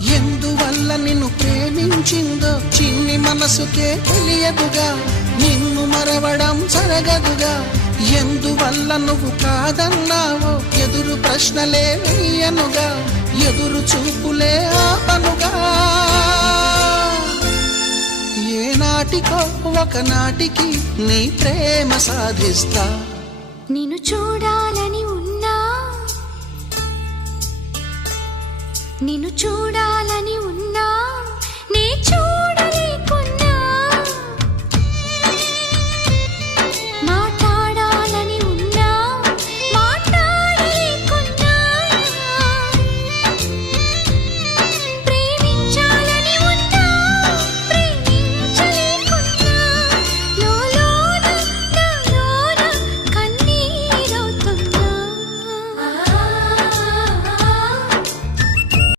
ఎందువల్ల నిన్ను ప్రేమించిందో చిన్ని మనసుకే తెలియదుగా, నిన్ను మరవడం జరగదుగా. ఎందువల్ల నువ్వు కాదన్నావో ఎదురు ప్రశ్నలే వేయనుగా, ఎదురు చూపులే ఆపనుగా. ఏనాటికో ఒకనాటికి నీ ప్రేమ సాధిస్తా. నిన్ను చూడాలని ఉన్నా, నిన్ను చూడాలని